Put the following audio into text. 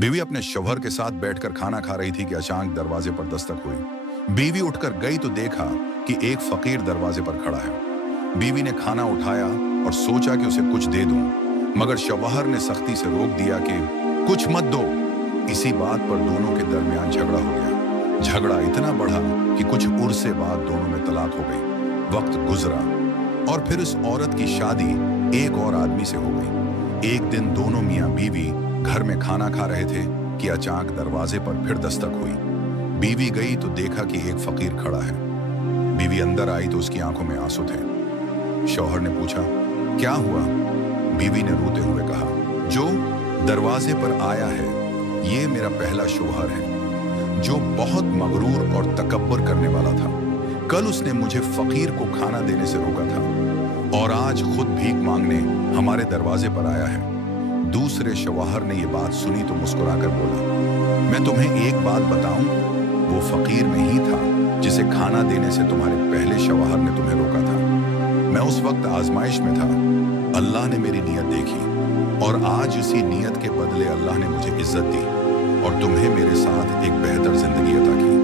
बीवी अपने शौहर के साथ बैठकर खाना खा रही थी कि अचानक दरवाजे पर दस्तक हुई। बीवी उठकर गई तो देखा कि एक फकीर दरवाजे पर खड़ा है। बीवी ने खाना उठाया और सोचा कि उसे कुछ दे दूं, मगर शौहर ने सख्ती से रोक दिया कि कुछ मत दो। इसी बात पर दोनों के दरमियान झगड़ा हो गया। झगड़ा इतना बढ़ा कि कुछ उर्से बाद दोनों में तलाक हो गई। वक्त गुजरा और फिर उस औरत की शादी एक और आदमी से हो गई। एक दिन दोनों मियां बीवी घर में खाना खा रहे थे कि अचानक दरवाजे पर फिर दस्तक हुई। बीवी गई तो देखा कि एक फकीर खड़ा है। बीवी अंदर आई तो उसकी आंखों में आंसू थे। शौहर ने पूछा, क्या हुआ? बीवी ने रोते हुए कहा, जो दरवाजे पर आया है ये मेरा पहला शौहर है, जो बहुत मगरूर और तकब्बुर करने वाला था। कल उसने मुझे फकीर को खाना देने से रोका था और आज खुद भीख मांगने हमारे दरवाजे पर आया है। दूसरे शौहर ने ये बात सुनी तो मुस्कुराकर बोला, मैं तुम्हें एक बात बताऊं, वो फकीर में ही था जिसे खाना देने से तुम्हारे पहले शौहर ने तुम्हें रोका था। मैं उस वक्त आजमाइश में था। अल्लाह ने मेरी नीयत देखी और आज इसी नीयत के बदले अल्लाह ने मुझे इज्जत दी और तुम्हें मेरे साथ एक बेहतर जिंदगी अता की।